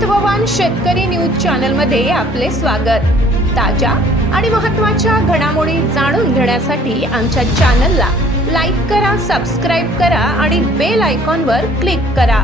महत्त्ववान शेतकरी news channel मध्ये आपले स्वागत। ताज्या आणि महत्त्वाच्या घडामोडी जाणून घेण्यासाठी आमच्या चॅनलला लाईक करा, सबस्क्राइब करा आणि बेल आयकॉनवर क्लिक करा।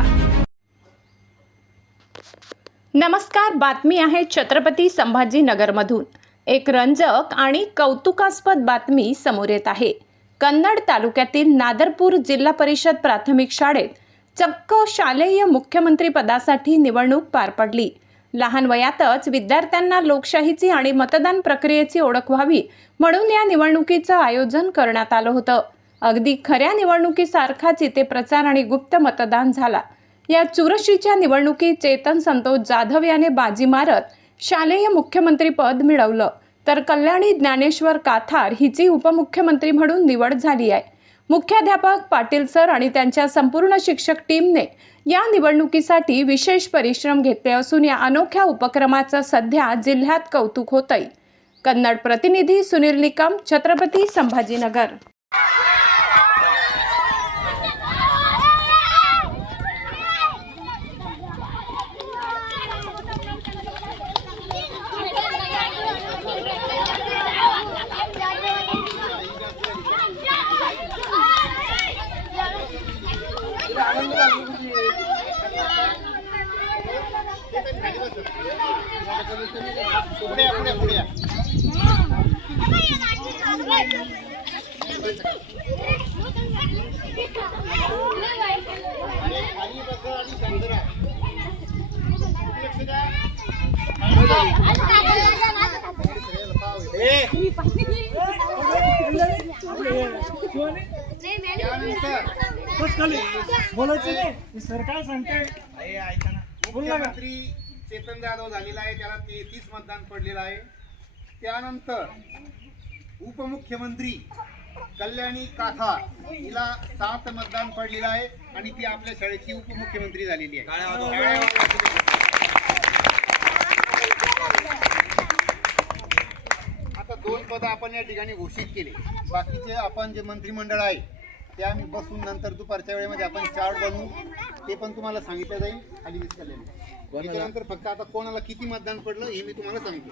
नमस्कार, बातमी आहे छत्रपती संभाजीनगरमधून। एक रंजक आणि कौतुकास्पद बातमी समोर येत आहे। कन्नड तालुक्यातील नादरपूर जिल्हा परिषद प्राथमिक शाळेत चक्क शालेय मुख्यमंत्री पदासाठी निवडणूक पार पडली। लहान वयातच विद्यार्थ्यांना लोकशाहीची आणि मतदान प्रक्रियेची ओळख व्हावी म्हणून या निवडणुकीचं आयोजन करण्यात आलं होतं। अगदी खऱ्या निवडणुकीसारखाच इथे प्रचार आणि गुप्त मतदान झाला। या चुरशीच्या निवडणुकीत चेतन संतोष जाधव याने बाजी मारत शालेय मुख्यमंत्री पद मिळवलं, तर कल्याणी ज्ञानेश्वर काथार हिची उपमुख्यमंत्री म्हणून निवड झाली आहे। मुख्याध्यापक पाटील सर आणि त्यांच्या संपूर्ण शिक्षक टीमने या निवडणुकीसाठी विशेष परिश्रम घेतले असून या अनोख्या उपक्रमाचं सध्या जिल्ह्यात कौतुक होतंय। कन्नड प्रतिनिधी सुनील निकम, छत्रपती संभाजीनगर। सरकार सांगते मुख्यमंत्री चेतन जाधव झालेला आहे, त्याला 33 मतदान पडलेलं आहे। त्यानंतर उपमुख्यमंत्री कल्याणी काथार हिला 7 मतदान पडलेलं आहे आणि ती आपल्या शाळेची उपमुख्यमंत्री झालेली आहे। आता 2 पद आपण या ठिकाणी घोषित केले। बाकीचे आपण जे मंत्रिमंडळ आहे ते आम्ही बसून नंतर दुपारच्या वेळेमध्ये आपण चार्ट बनवू, ते पण तुम्हाला सांगितलं जाईल खाली विचारलेलं। त्याच्यानंतर फक्त आता कोणाला किती मतदान पडलं हे मी तुम्हाला सांगतो।